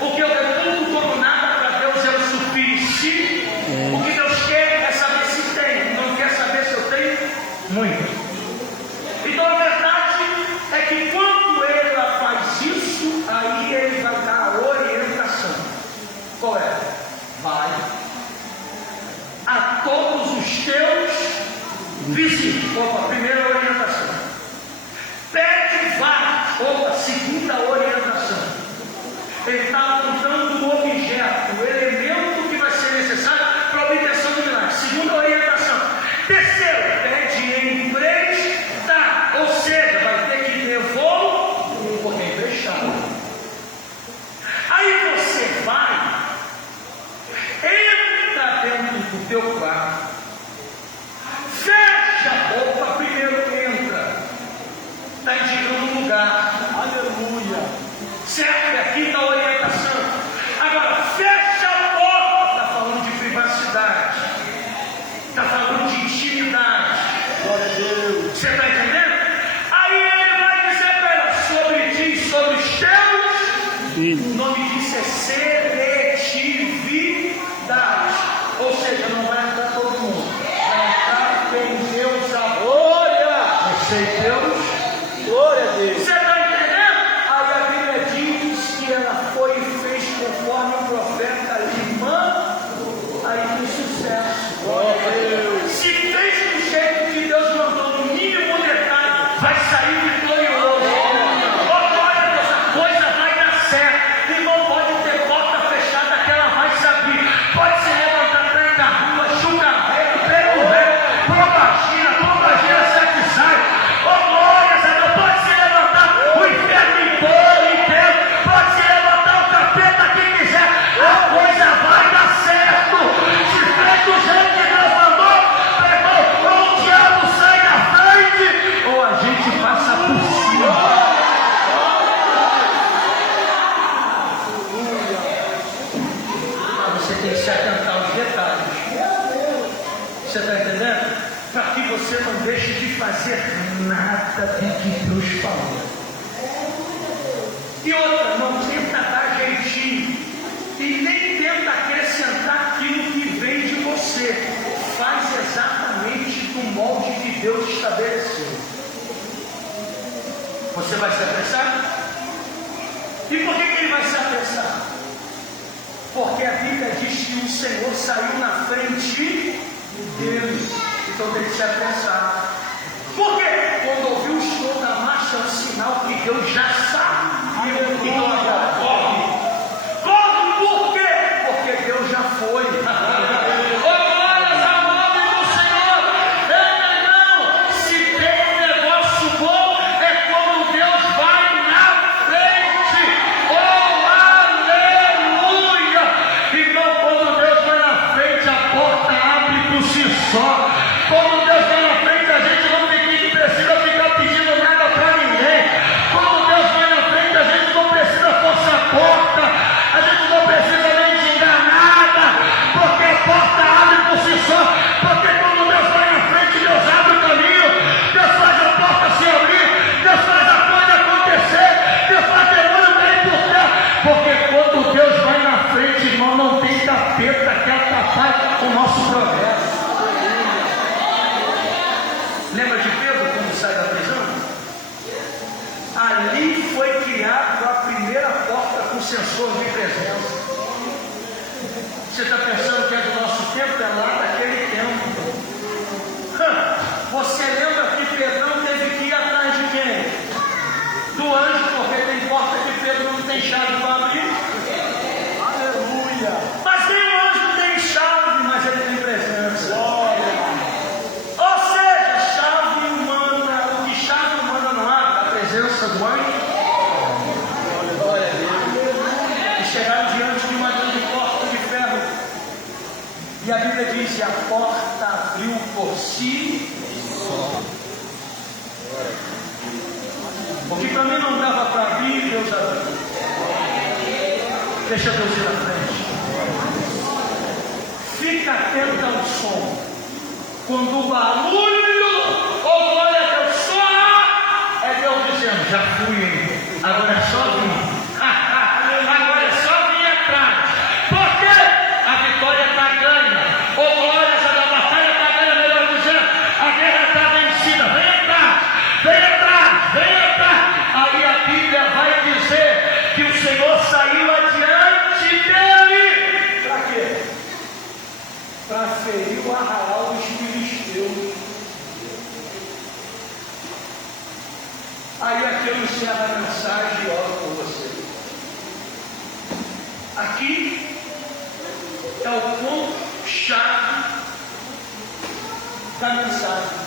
O que eu reputo como nada, para Deus é o suficiente. O que Deus quer é saber se tem, não quer saber se eu tenho muito. Então a verdade é que quando ele faz isso, aí ele vai dar a orientação. Qual é? Vai a todos os teus vizinhos. Opa, primeira orientação. Pede vários. Opa, segunda orientação. Ele está apontando o objeto, o elemento que vai ser necessário para a obtenção do milagre. Segunda orientação. Terceiro, pede emprestar. Ou seja, vai ter que devolver porque é emprestado. Aí você vai, entra dentro do teu quarto, fecha a boca, primeiro entra, está indicando um lugar, aleluia, certo? Aqui está a orientação. Agora fecha a porta, está falando de privacidade, está falando de intimidade. Glória a Deus. Você está entendendo? Aí ele vai dizer para ela sobre ti, sobre os teus. O nome disso é seletividade. Ou seja, não vai entrar todo mundo, vai entrar quem Deus a glória. Você e Deus. Glória a Deus. Você está entendendo? Aí a Bíblia diz que ela foi e fez conforme o profeta lhe mandou. Aí tem sucesso. Glória a Deus. Se fez do jeito que Deus mandou, no mínimo detalhe, vai sair vitorioso. Oh, glória a Deus, a coisa vai dar certo. Irmão, pode ter porta fechada que ela vai se abrir. Pode se levantar trem da rua, chuca velho, pego velho, propagina, sete sai. Oh, glória a Deus, pode se levantar o inferno inteiro, pode se levantar o capeta que quiser. A coisa vai dar certo. Se fez do jeito que Deus mandou, pegou, ou o diabo sai na frente, ou a gente passa por cima. Você tem que se atentar aos detalhes. Você está entendendo? Para que você não deixe de fazer nada do que Deus falou. E outra, não tenta dar jeitinho. E nem tenta acrescentar aquilo que vem de você. Faz exatamente do molde que Deus estabeleceu. Você vai se apressar? E por que ele vai se apressar? Porque a Bíblia diz que o Senhor saiu na frente de Deus. Então deixe a pensar. Por quê? Quando ouviu o som da marcha, é um sinal que Deus já sabe. Então agora corre. Corre por quê? Porque Deus já foi. Só, como Deus vai na frente, a gente não precisa ficar pedindo nada para ninguém. Quando Deus vai na frente, a gente não precisa forçar a porta, a gente não precisa nem xingar nada, porque a porta abre por si só. Porque quando Deus vai na frente, Deus abre o caminho, Deus faz a porta se abrir, Deus faz a coisa acontecer, Deus faz demônio cair por terra. Porque quando Deus vai na frente, irmão, não tem capeta que atrapalhe o nosso progresso. Lembra de Pedro quando sai da prisão? Ali foi criado a primeira porta com sensor de presença. Você está pensando que é do nosso tempo? É lá daquele tempo. Você lembra que Pedrão teve que ir atrás de quem? Do anjo, porque tem porta que Pedro não tem chave para abrir. Aleluia. Mas nem o anjo tem chave, mas ele tem presença. Glória. Do anjo, e chegaram diante de uma grande porta de ferro, e a Bíblia diz que a porta abriu por si só. O que para mim não dava para abrir, Deus abriu. Deixa Deus ir na frente. Fica atento ao som. Quando o barulho ou glória a Deus soa, é Deus dizendo: já fui, agora é só vir. Agora é só vir atrás. Por quê? A vitória está ganha. Ou glória da batalha está ganha, melhor dizendo. A guerra está vencida. Vem atrás, vem atrás, vem atrás. Aí a Bíblia vai dizer que o Senhor saiu adiante dele. Para quê? Para ferir o arraial dos filisteus. Aí aqui eu encerro a mensagem e oro por você. Aqui é o ponto-chave da mensagem.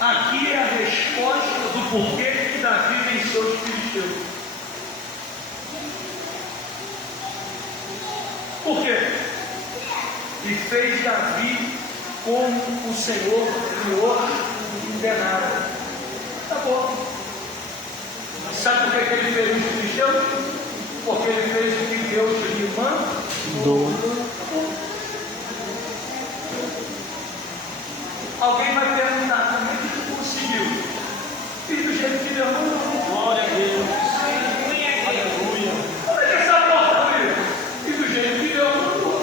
Aqui é a resposta do porquê que Davi venceu os filisteus. Por quê? E fez Davi como o Senhor criou ordenado. Acabou. Sabe por que ele fez os filisteus? Porque ele fez o que Deus lhe mandou. Alguém vai perguntar: como é que tu conseguiu? Fiz do jeito que Deus mandou. Glória a Deus. Aleluia. Como é que essa porta abriu? Fiz do jeito que Deus mandou.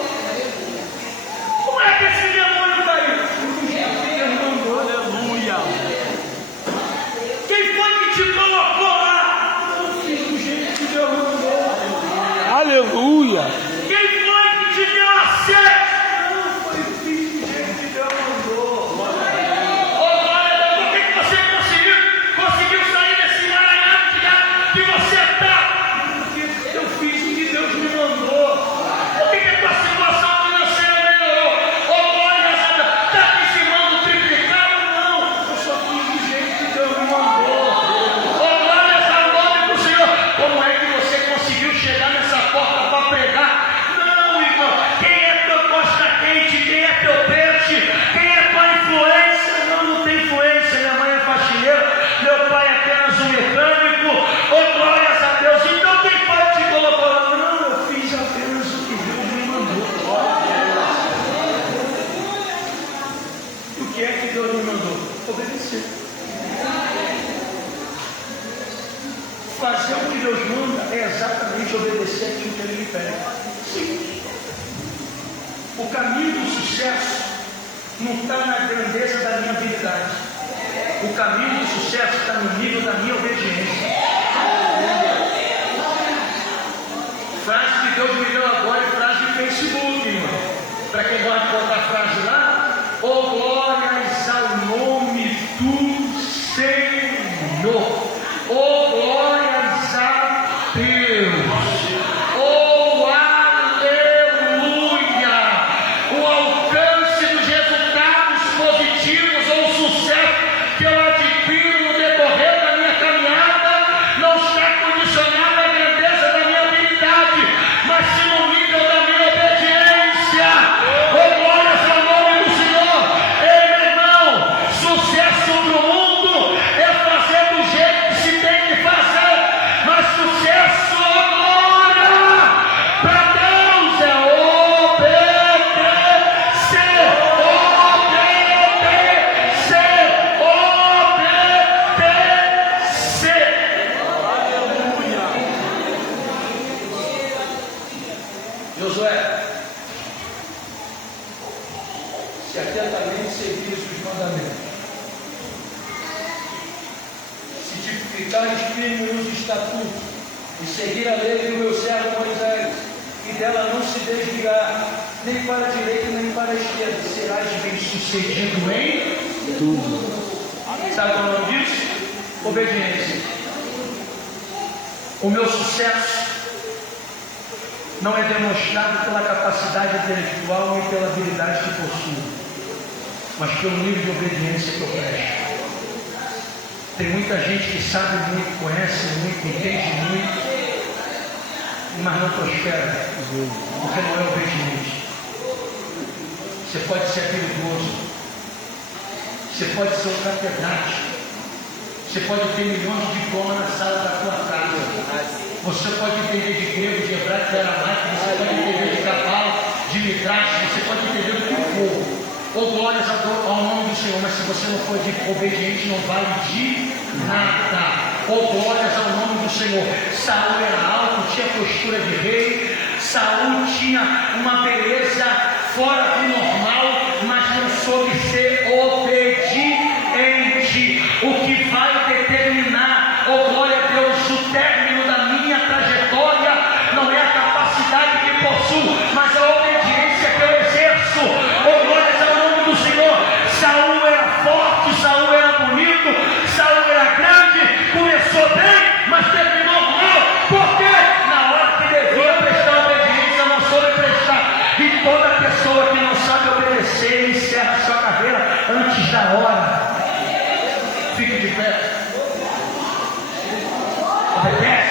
Como é que esse demônio caiu? Fiz do jeito que Deus mandou. Aleluia. Quem foi que te colocou lá? Eu fiz do jeito que Deus mandou. Aleluia. Quem foi que te deu acesso? Não, foi fiz do jeito que Deus mandou. Ô glória a Deus, por que você conseguiu sair desse emaranhado que você está? Porque eu fiz o que Deus me mandou. Por que a tua situação financeira melhorou? Ô glória a Deus, está aqui se mando triplicado? Não, eu só fiz do jeito que Deus me mandou. Ô glória a Deus, para o Senhor. Como é que você conseguiu chegar nessa porta para pregar? Não, irmão. Quem é teu costa quente? Quem é teu peixe? Quem é tua influência? Não tem influência. Minha mãe é faxineira, meu pai é apenas um mecânico. Oh, glórias a Deus. Então quem foi que te colocou lá? Não, eu fiz apenas o que Deus me mandou. O que é que Deus me mandou? Obedecer. Fazer o que Deus manda é exatamente obedecer aquilo que Ele lhe pede. Sim. O caminho do sucesso não está na grandeza da minha habilidade. O caminho do sucesso está no nível da minha obediência. Frase que Deus me deu agora é frase de Facebook, irmão. Para quem gosta de botar frase lá, Josué, se atentamente seguires os mandamentos, se tipificares firme nos estatutos, e seguir a lei do meu servo Moisés, e dela não se desviar, nem para a direita nem para a esquerda, serás bem sucedido em tudo. Sabe qual é o nome disso? Obediência. O meu sucesso não é demonstrado pela capacidade intelectual e pela habilidade que possuo, mas pelo nível de obediência que eu presto. Tem muita gente que sabe muito, conhece muito, entende muito, mas não prospera, porque não é obediente. Você pode ser perigoso, você pode ser um catedrático, você pode ter milhões de diplomas na sala da tua casa, você pode entender de grego, de hebraico, de aramaico, você pode entender de cavalo, de midrash, você pode entender do que for. Ou glórias ao nome do Senhor, mas se você não for obediente, não vale de nada. Ou glórias ao nome do Senhor. Saul era alto, tinha postura de rei, Saul tinha uma beleza fora do normal, mas não soube ser obediente. O que vai determinar, oh glória a Deus, o término da minha trajetória não é a capacidade que possuo, mas a obediência que eu exerço. Oh glória do Senhor. Saul era forte, Saul era bonito, Saul era grande, começou bem, mas terminou mal, porque na hora que devia prestar obediência, não soube prestar. E toda pessoa que não sabe obedecer, encerra sua carreira antes da hora. Fique de pé. Obedece.